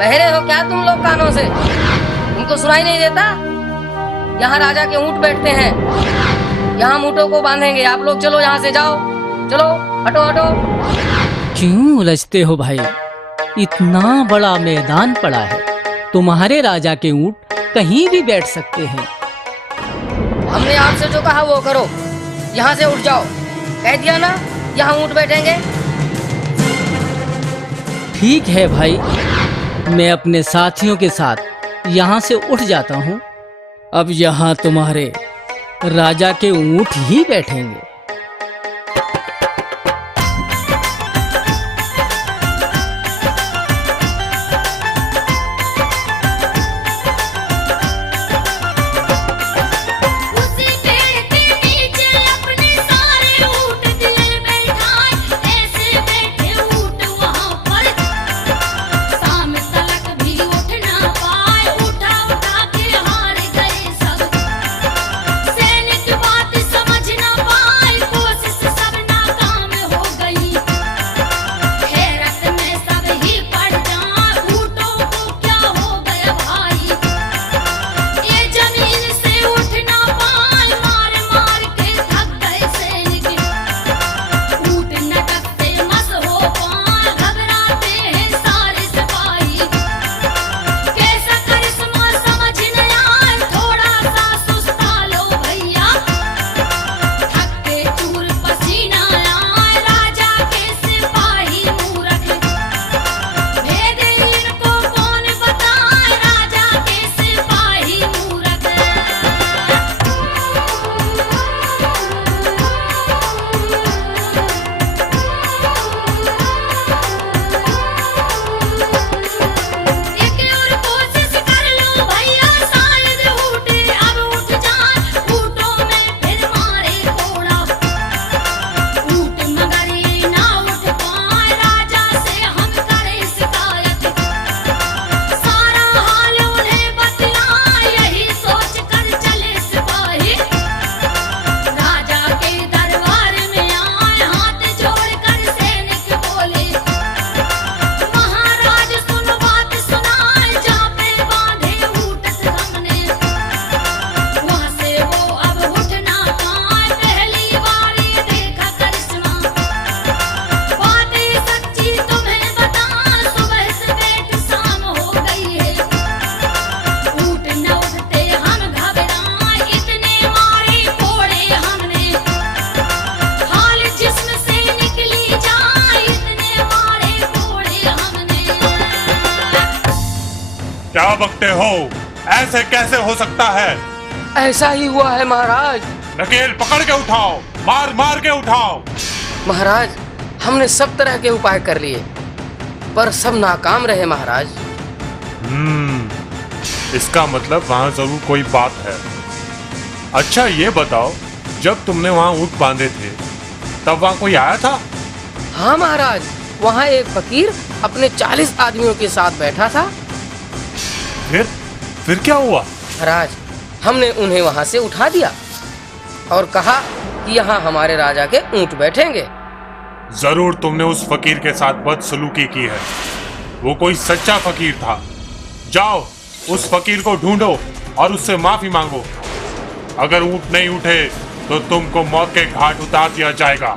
बहरे हो क्या तुम लोग कानों से? तुमको सुनाई नहीं देता? यहाँ राजा के ऊंट बैठते हैं, यहाँ हम ऊँटों को बांधेंगे। आप लोग चलो, यहाँ से जाओ, चलो, हटो हटो। क्यों उलझते हो भाई? इतना बड़ा मैदान पड़ा है, तुम्हारे राजा के ऊंट कहीं भी बैठ सकते हैं। हमने आपसे जो कहा वो करो, यहाँ से उठ जाओ। कह दिया ना, यहाँ ऊँट बैठेंगे। ठीक है भाई, मैं अपने साथियों के साथ यहाँ से उठ जाता हूँ। अब यहाँ तुम्हारे राजा के ऊंट ही बैठेंगे। क्या बकते हो? ऐसे कैसे हो सकता है? ऐसा ही हुआ है महाराज। नकेल पकड़ के उठाओ, मार मार के उठाओ। महाराज, हमने सब तरह के उपाय कर लिए, पर सब नाकाम रहे महाराज। इसका मतलब वहाँ जरूर कोई बात है। अच्छा ये बताओ, जब तुमने वहाँ ऊँट बांधे थे तब वहाँ कोई आया था? हाँ महाराज, वहाँ एक फकीर अपने 40 आदमियों के साथ बैठा था। फिर क्या हुआ? महाराज, हमने उन्हें वहाँ से उठा दिया और कहा कि यहाँ हमारे राजा के ऊँट बैठेंगे। जरूर तुमने उस फकीर के साथ बदसलूकी की है। वो कोई सच्चा फकीर था। जाओ उस फकीर को ढूंढो और उससे माफी मांगो। अगर ऊँट नहीं उठे तो तुमको मौत के घाट उतार दिया जाएगा।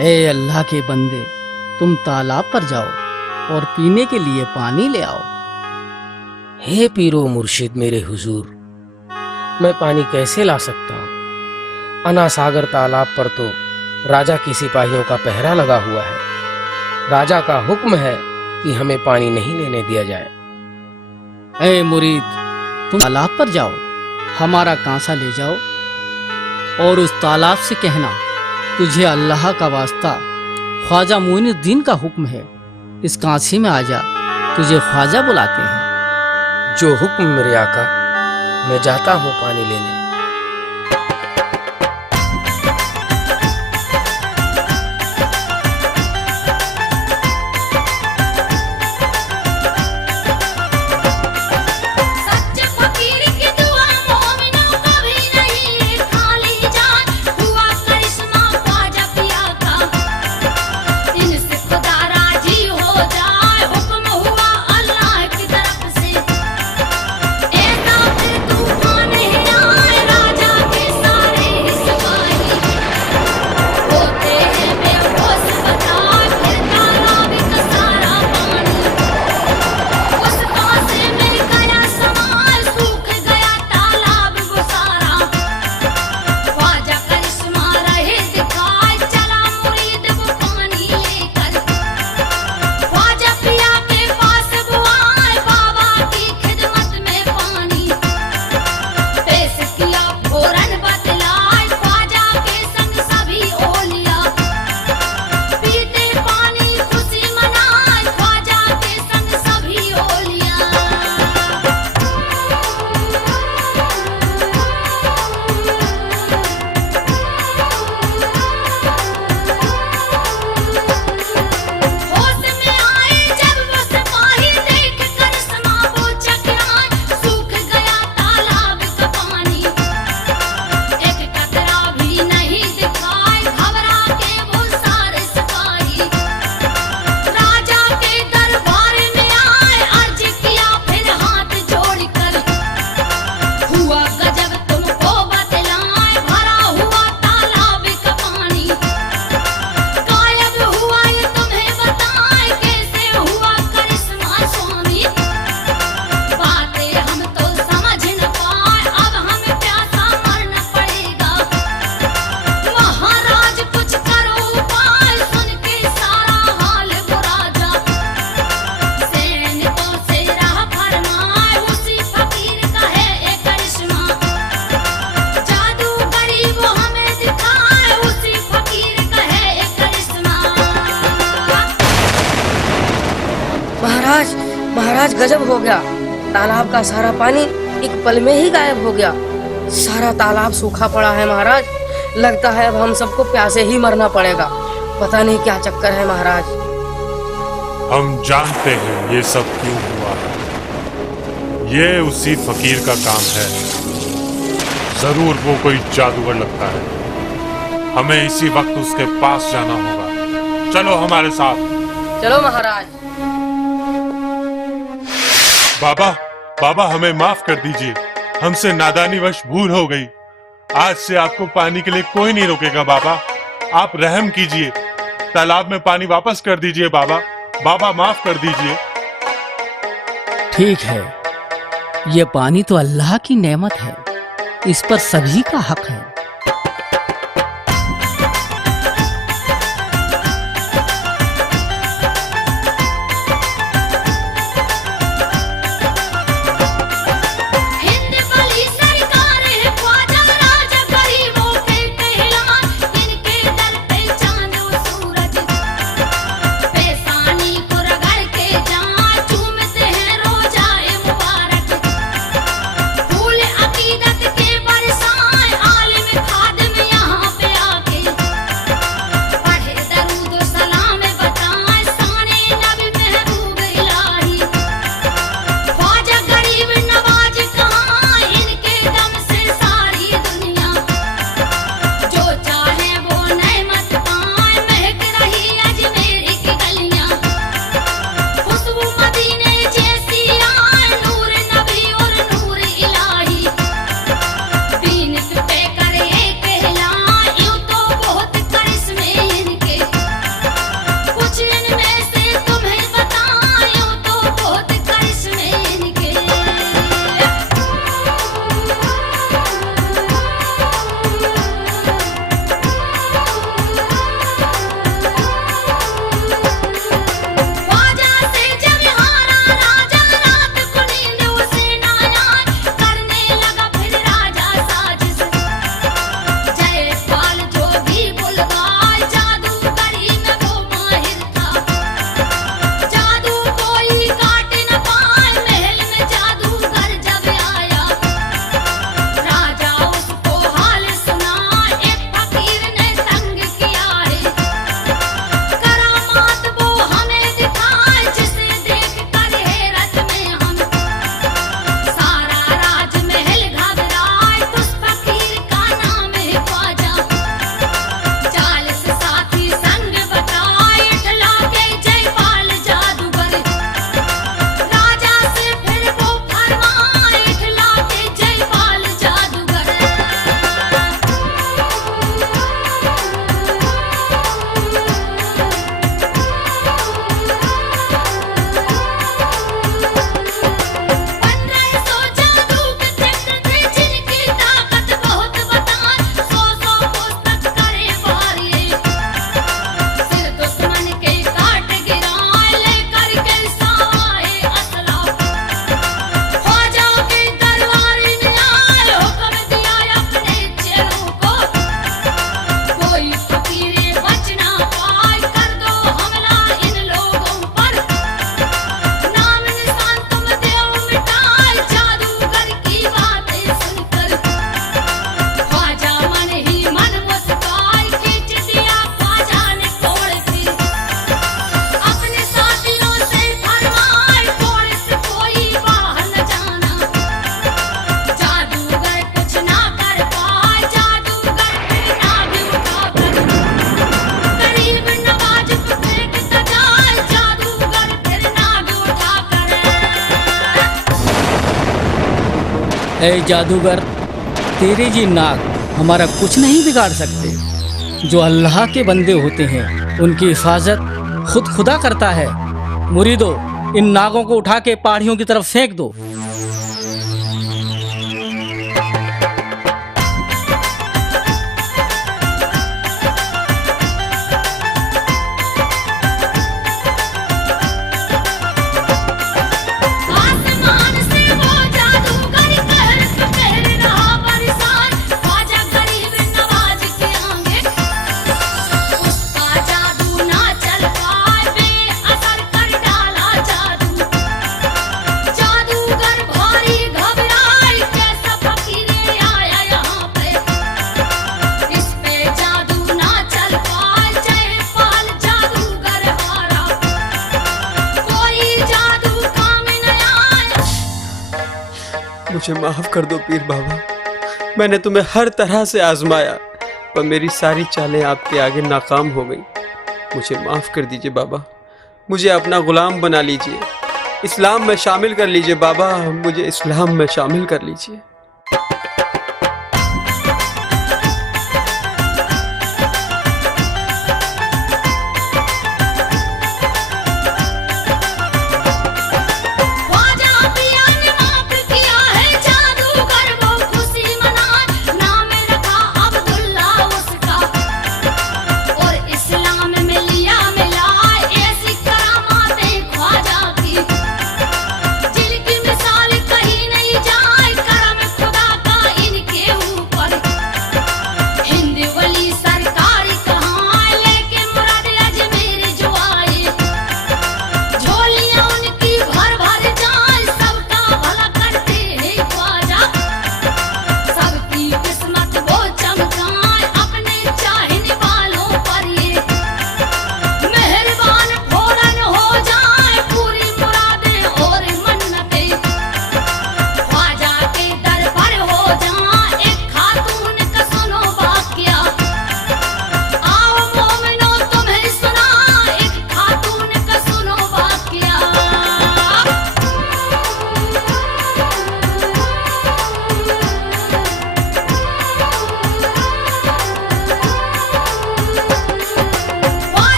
ए अल्लाह के बंदे, तुम तालाब पर जाओ और पीने के लिए पानी ले आओ। हे पीरो मुर्शिद मेरे हुजूर, मैं पानी कैसे ला सकता हूँ? अनासागर तालाब पर तो राजा की सिपाहियों का पहरा लगा हुआ है। राजा का हुक्म है कि हमें पानी नहीं लेने दिया जाए। ए मुरीद, तुम तालाब पर जाओ, हमारा कांसा ले जाओ और उस तालाब से कहना, तुझे अल्लाह का वास्ता ख्वाजा मोइनुद्दीन का हुक्म है, इस कांसे में आ जा, तुझे ख्वाजा बुलाते हैं। जो हुक्म मेरे आका, मैं जाता हूँ पानी लेने। महाराज गजब हो गया, तालाब का सारा पानी एक पल में ही गायब हो गया। सारा तालाब सूखा पड़ा है महाराज, लगता है अब हम सबको प्यासे ही मरना पड़ेगा। पता नहीं क्या चक्कर है महाराज। हम जानते हैं ये सब क्यों हुआ है। ये उसी फकीर का काम है, जरूर वो कोई जादूगर लगता है। हमें इसी वक्त उसके पास जाना होगा। चलो हमारे साथ। चलो महाराज। बाबा हमें माफ कर दीजिए, हमसे नादानीवश भूल हो गई। आज से आपको पानी के लिए कोई नहीं रोकेगा बाबा। आप रहम कीजिए, तालाब में पानी वापस कर दीजिए बाबा माफ कर दीजिए। ठीक है, ये पानी तो अल्लाह की नेमत है, इस पर सभी का हक है। फूल अकीदत के बरसाए आलिम ए जादूगर, तेरे जी नाग हमारा कुछ नहीं बिगाड़ सकते। जो अल्लाह के बंदे होते हैं उनकी हिफाजत खुद खुदा करता है। मुरीदो, इन नागों को उठा के पहाड़ियों की तरफ फेंक दो। आसमान से वो जादूगर कहर रहा बरसात, ख्वाजा गरीब नवाज के आगे उसका जादू ना चल पाए, बेअसर कर डाला जादू। जादूगर भारी घबराए, कैसा फकीर आया यहाँ पे, इस पे जादू ना चल पाए, जयपाल जादूगर हारा, कोई जादू काम न आया। मुझे माफ कर दो पीर बाबा, मैंने तुम्हें हर तरह से आजमाया पर मेरी सारी चालें आपके आगे नाकाम हो गई। मुझे माफ कर दीजिए बाबा, मुझे अपना गुलाम बना लीजिए, इस्लाम में शामिल कर लीजिए बाबा, मुझे इस्लाम में शामिल कर लीजिए। ख्वाजा पिया ने माफ किया है जादूगर वो खुशी मनाए, नाम रखा अब्दुल्ला उसका, और इस्लाम में लिया मिलाए, ऐसी करामातें ख्वाजा की जिनकी मिसाल कहीं नहीं जाए। करम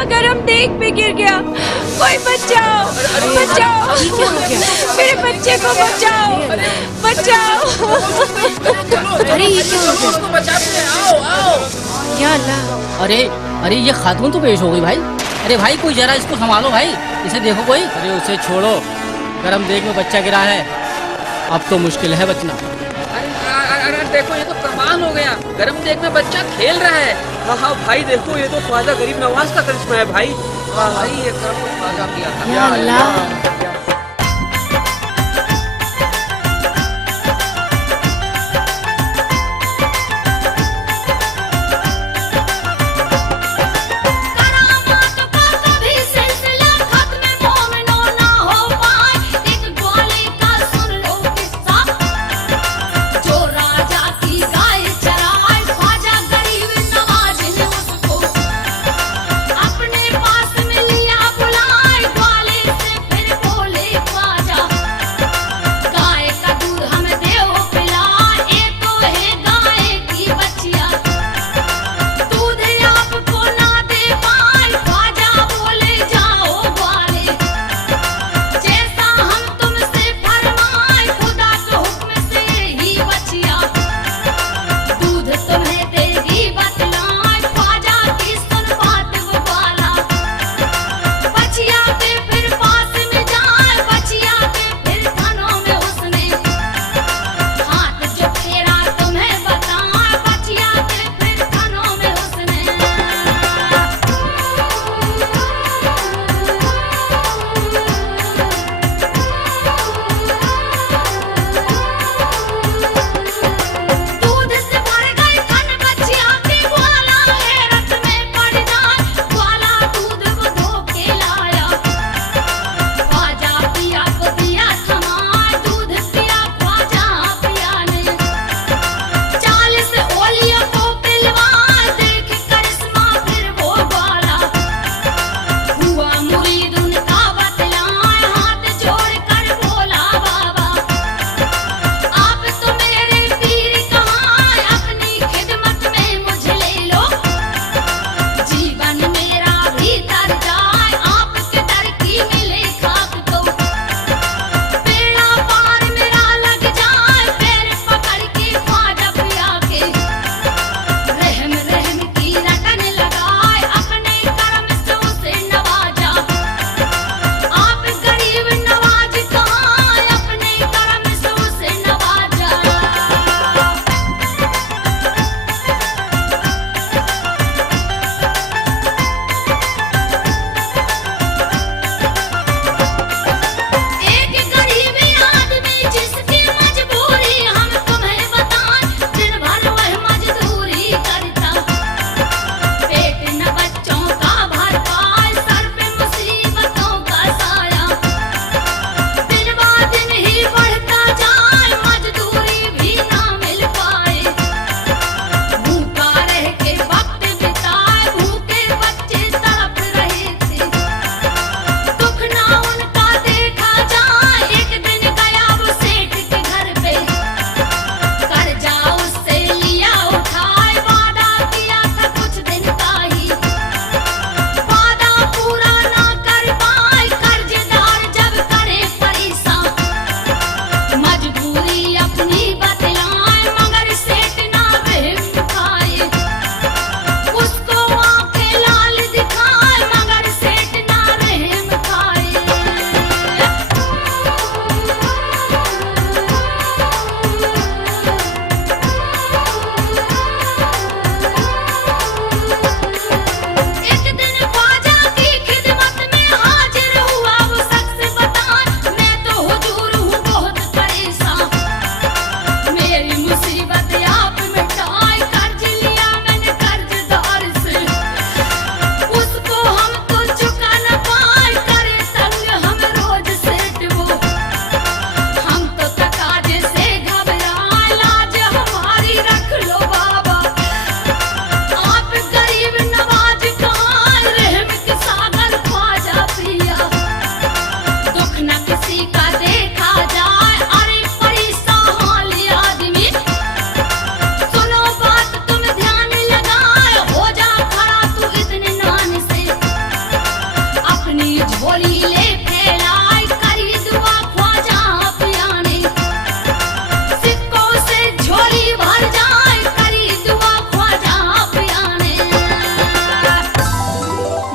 अल्लाह गरम देग पे गिर गया। कोई बचाओ, बचाओ, मेरे बच्चे को बचाओ, बचाओ। अरे ये क्या हो गया? या अल्लाह, अरे अरे ये खातून तो पेश हो गई भाई। अरे भाई कोई जरा इसको संभालो भाई, इसे देखो कोई। अरे उसे छोड़ो, गरम देग में बच्चा गिरा है, अब तो मुश्किल है बचना। अरे देखो ये तो कमाल हो गया, गरम देग में बच्चा खेल रहा है। हाँ हाँ भाई देखो, ये तो ख्वाजा गरीब नवाज का करिश्मा है भाई। भाई ये कर्म तो ख्वाजा किया था। या अल्लाह। करामात का कभी सिलसिला खत्म मोमिनो ना हो पाए। एक ग्वाले का सुन लो किस्सा, जो राजा की गाय चराए, ख्वाजा गरीब नवाज ने उसको अपने पास में लिया बुलाए। ग्वाले से फिर वो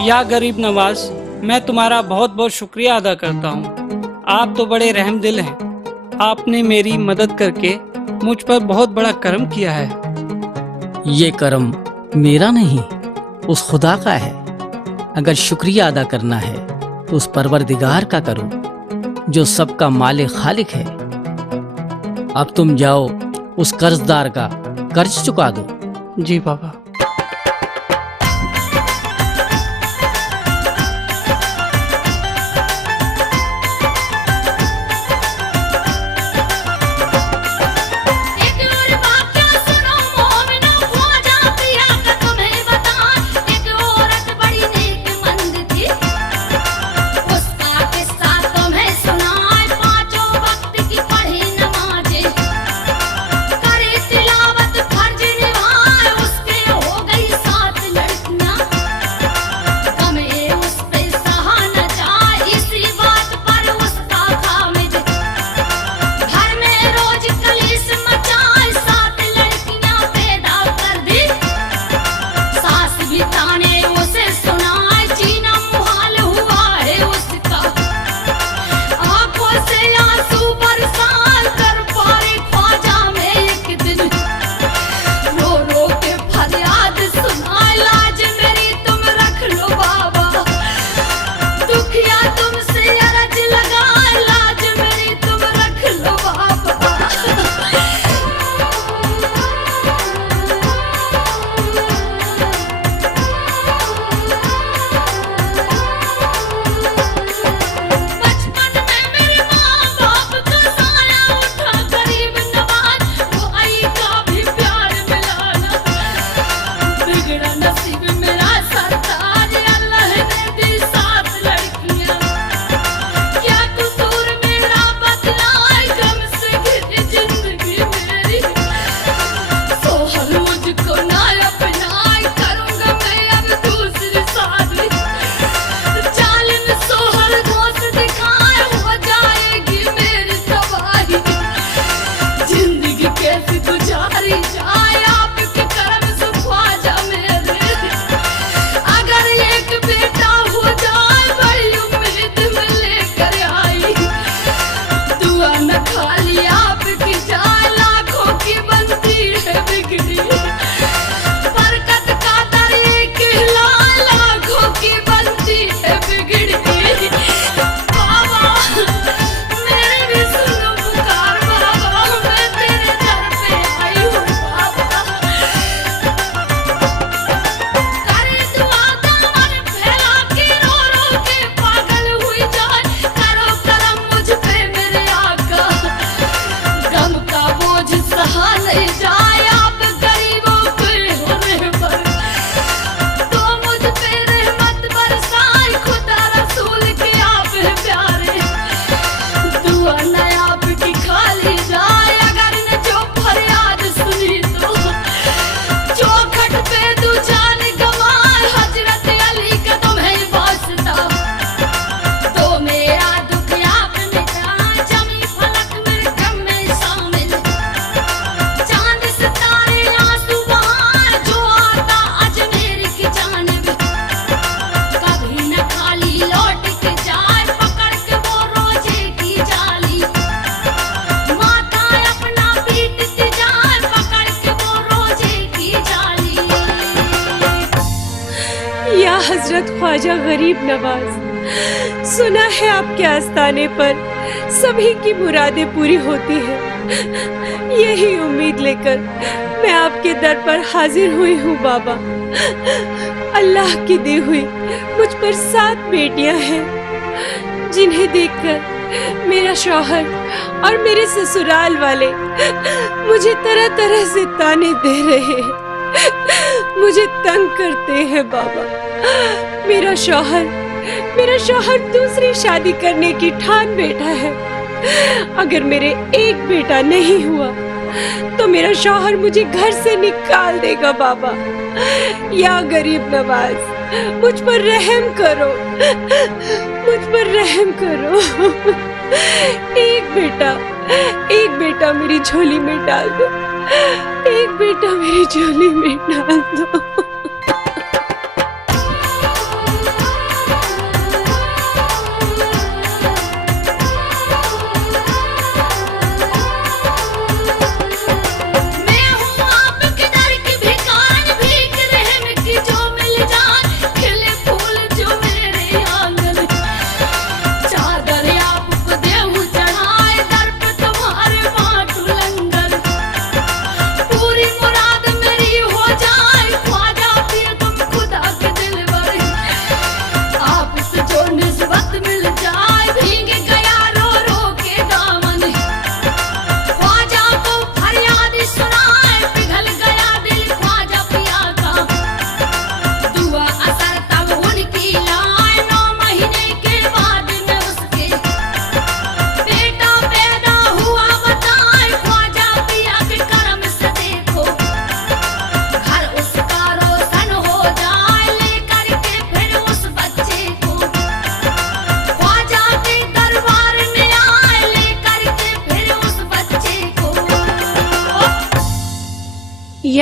या गरीब नवाज, मैं तुम्हारा बहुत बहुत शुक्रिया अदा करता हूँ। आप तो बड़े रहम दिल हैं। आपने मेरी मदद करके मुझ पर बहुत बड़ा करम किया है। ये करम मेरा नहीं, उस खुदा का है। अगर शुक्रिया अदा करना है तो उस परवरदिगार का करो जो सबका मालिक खालिक है। अब तुम जाओ, उस कर्जदार का कर्ज चुका दो। जी बाबा। एक और वाक़या सुनो मोमिनो, ख्वाजा पिया का तुम्हें बताऊं। एक औरत बड़ी नेकमंद थी, उसका किस्सा तुम्हें सुनाए। पांचों वक्त की पढ़ी नमाज़ें, करे तिलावत फर्ज निभाए। उसके हो गई 7 लड़कियां, गम ये उस पे सहा न जाए। इसी बात पर उसका खामिद घर में रोज कलेश मचाए। 7 लड़कियां पैदा कर दी, सास भी ताने उसे सुनाए। जीना मुहाल हुआ है उसका, आंखों से आंसू बरसाए। कर पाए ख्वाजा में एक दिन, रो रो के फरियाद सुनाए। लाज मेरी तुम रख लो बाबा, दुखिया तुमसे अरज लगाए। लाज मेरी तुम रख लो बाबा। बचपन में मेरे माँ बाप का साया उठा गरीब नवाज, वो आई का भी प्यार मिला ना। बिगड़ा नसीब मेरा सरताज, अल्लाह ने दी 7 लड़कियां। क्या कसूर मेरा बदलाए, गम से घिरी जिंदगी मेरी। सोहल मुझको ना अपनाए, करूंगा मैं अब दूसरी शादी। जालिम सोहल दोस्त दिखाए, हो जाएगी मेरी तबाही। जिंदगी कैसे गुजारी जाए, आपके करम से ख्वाजा मेरे। अगर एक बेटा हो जाए, बड़ी उम्मीद में लेकर आई। दुआ न खाली आपकी जाए, लाखों की बनती है बिगड़ी। बरकत का दर एक हिलाए, लाखों की बनती है बिगड़ी। बाबा मेरे भी सुनो पुकार बाबा, मैं तेरे दर पे आई हूँ बाबा। करे दुआ दामन फैला के, रो रो के पागल हुई जाए। करो करम मुझ पे मेरे आका, गम का बोझ सहा नहीं जाए। आप गरीबों के हो रहबर, तो मुझ पे रहमत बरसाए। खुदा रसूल के आप है प्यारे, दुआ न आपकी खाली जाए। अगर न जो फरियाद सुनी तो चौखट पे तू जान गवाए। हजरत अली का तुम्हें वास्ता, तो मेरा दुख आप मिटाए। जमी फलक में गम में शामिल, चांद सितारे आंसू बहाए। जो आता अजमेर की जानिब, कभी न खाली लौट के जाए। पकड़ के वो रोजे की जाली, माथा अपना पीटती जाए। पकड़ के वो रोजे की जाली। या हजरत ख्वाजा गरीब नवाज, सुना है आपके आस्थाने पर सभी की मुरादें पूरी होती हैं। यही उम्मीद लेकर मैं आपके दर पर हाजिर हुई हूँ बाबा। अल्लाह की दी हुई मुझ पर 7 बेटियां हैं, जिन्हें देखकर मेरा शौहर और मेरे ससुराल वाले मुझे तरह तरह से ताने दे रहे हैं, मुझे तंग करते हैं बाबा। मेरा शौहर दूसरी शादी करने की ठान बैठा है। अगर मेरे एक बेटा नहीं हुआ तो मेरा शौहर मुझे घर से निकाल देगा बाबा। या गरीब नवाज, मुझ पर रहम करो, मुझ पर रहम करो। एक बेटा मेरी झोली में डाल दो, एक बेटा मेरी झोली में डाल दो।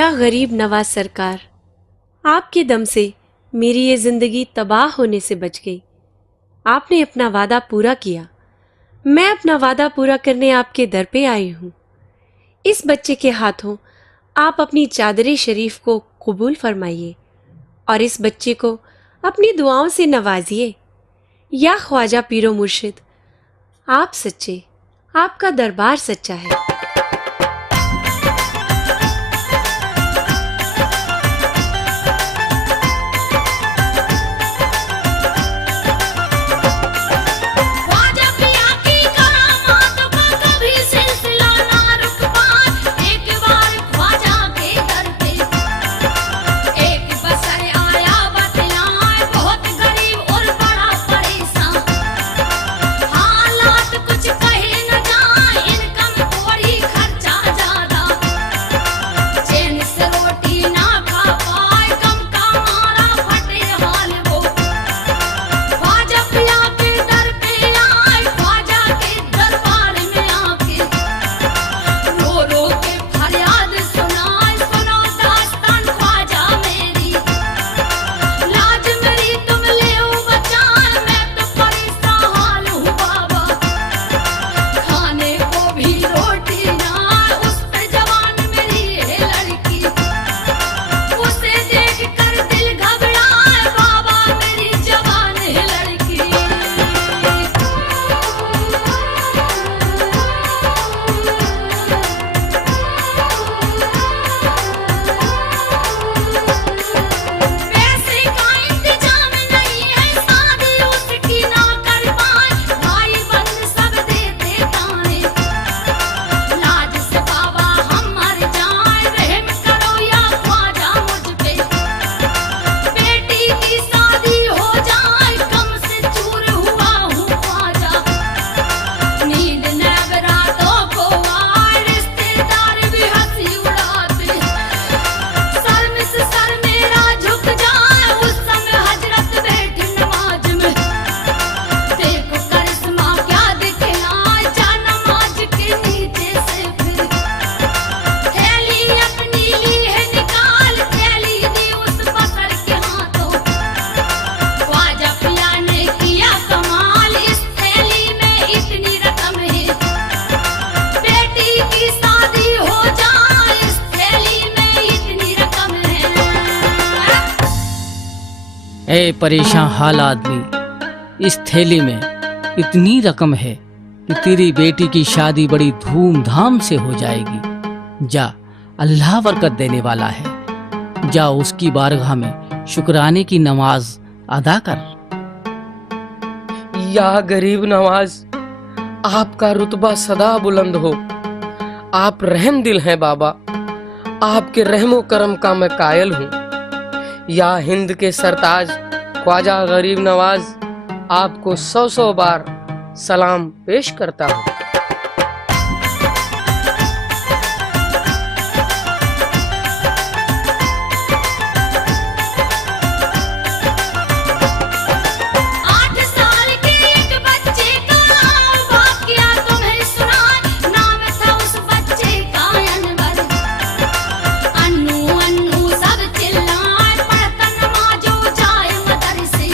ख्वाजा गरीब नवाज सरकार, आपके दम से मेरी ये जिंदगी तबाह होने से बच गई। आपने अपना वादा पूरा किया, मैं अपना वादा पूरा करने आपके दर पे आई हूँ। इस बच्चे के हाथों आप अपनी चादर शरीफ को कबूल फरमाइए और इस बच्चे को अपनी दुआओं से नवाजिए। या ख्वाजा पीरो मुर्शिद, आप सच्चे, आपका दरबार सच्चा है। ख्वाजा पिया की करामात का कभी सिलसिला ना रुक पाए। एक बार ख्वाजा के दर पे एक बसर आया बतलाए, बहुत गरीब और बड़ा परेशान। हालात कुछ कहे न जाए, इनकम थोड़ी खर्चा ज्यादा। चैन से रोटी ना खा पाए, गम का मारा फटे हाल वो। ख्वाजा पिया के दर पे आए, ख्वाजा के दरबार में आके रो रो के फरियाद सुनाए। सुनो दास्तान ख्वाजा मेरी, लाज मेरी तुम ले बचाए। मैं तो परेशान हाल हूँ बाबा, खाने को भी रोटी ना। उस पे जवान मेरी है लड़की, उसे देख कर दिल घबराए। बाबा मेरी जवान है लड़की। पैसे का इंतजाम नहीं है, शादी उसकी ना कर पाए। भाई बंद सब देते ताने, लाज से बाबा हम मर जाए। रहम करो या ख्वाजा मुझ पे, बेटी की शादी हो जाए। कम से चूर हुआ हूँ ख्वाजा, नींद नैब रातों को आए। रिश्तेदार भी हंसी उड़ाते, शर्म से सर मेरा झुक जाए। उस समय हजरत बैठी नमाज में, देखो करिश्मा क्या दिखलाए। जा नमाज के नीचे से फिर थैली अपनी ली है निकाल, थैली दी उस बसर के हाथों। ख्वाजा पिया ने किया कमाल, इस थैली में इतनी रकम है, बेटी की शादी हो जाए। इस थैली में इतनी रकम है। ए परेशान हाल आदमी, इस थैली में इतनी रकम है कि तेरी बेटी की शादी बड़ी धूमधाम से हो जाएगी। जा, अल्लाह बरकत देने वाला है। जा उसकी बारगाह में शुक्राने की नमाज अदा कर। या गरीब नवाज, आपका रुतबा सदा बुलंद हो। आप रहम दिल हैं बाबा, आपके रहमो करम का मैं कायल हूँ। या हिंद के सरताज ख्वाजा गरीब नवाज, आपको 100 बार सलाम पेश करता हूँ। आठ साल के एक बच्चे का वाकया तुम्हें सुनाए। नाम था उस बच्चे का अनवर। अन्नू अन्नू सब चिल्लाए, पढ़ता नमाजो जाए मदरसे।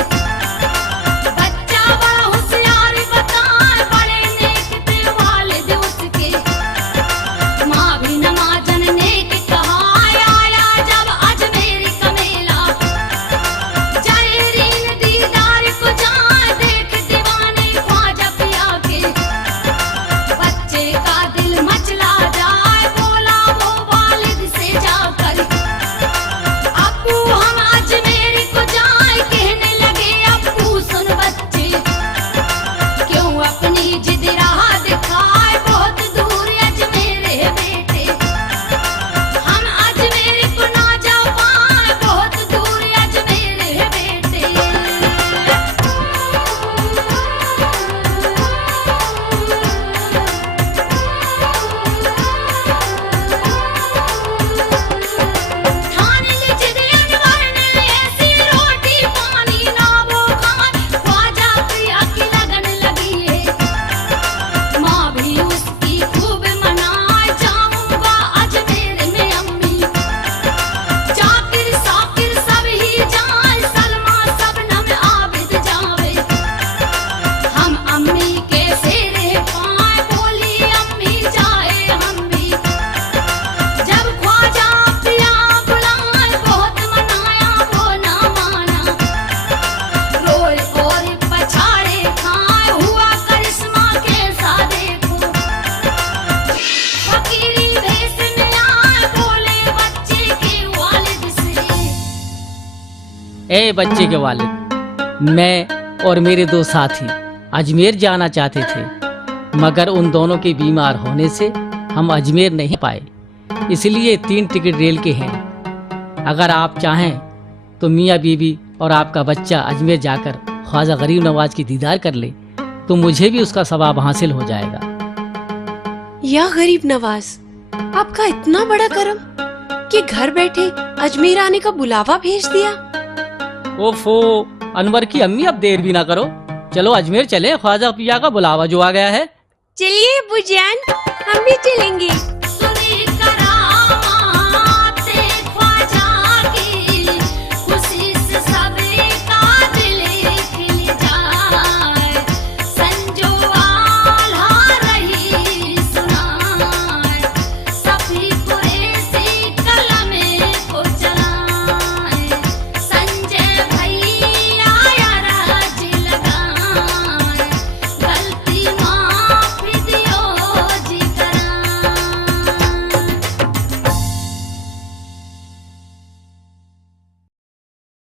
बच्चा बड़ा होशियार बताए, बड़े नेक थे ए बच्चे के वालिद, मैं और मेरे दो साथी अजमेर जाना चाहते थे, मगर उन दोनों के बीमार होने से हम अजमेर नहीं पाए, इसलिए 3 टिकट रेल के हैं। अगर आप चाहें तो मियाँ बीबी और आपका बच्चा अजमेर जाकर ख्वाजा गरीब नवाज की दीदार कर ले, तो मुझे भी उसका सवाब हासिल हो जाएगा। या गरीब नवाज, आपका इतना बड़ा करम कि घर बैठे अजमेर आने का बुलावा भेज दिया। ओफो अनवर की अम्मी, अब देर भी ना करो, चलो अजमेर चले, ख्वाजा पिया का बुलावा जो आ गया है। चलिए बुजान, हम भी चलेंगे।